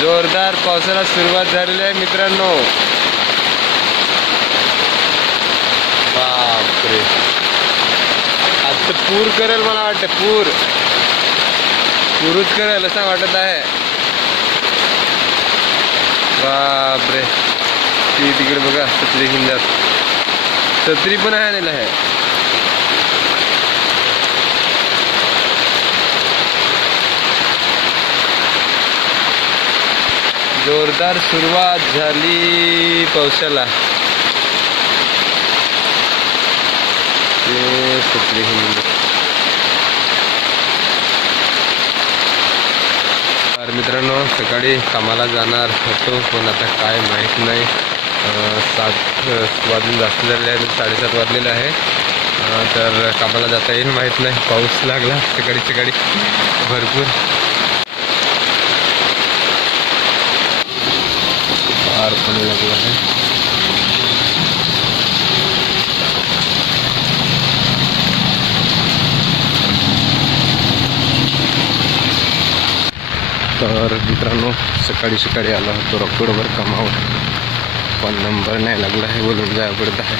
जोरदार पावसाला सुरुवात झालेली आहे मित्रांनो. बापरे. आता पूर करेल मला वाटतं पूर. पूरच करेल असं वाटत आहे. बापरे. ती तिकडे बघा छत्री घेऊन जात. छत्री पण आहे आलेलं आहे. जोरदार सुरुवात झाली पावसाला. घेऊन मित्रांनो सकाळी कामाला जाणार होतो पण आता काय माहीत नाही. सात वाजून जास्त झालेले आहे साडेसात वाजलेलं आहे. तर कामाला जाता येईल माहीत नाही. पाऊस लागला सकाळी सकाळी भरपूर. फार पण लागला आहे तर मित्रांनो सकाळी सकाळी आला होतो रॉकडवर कामावर. पण नंबर नाही लागला आहे बोलून जायला पडत आहे.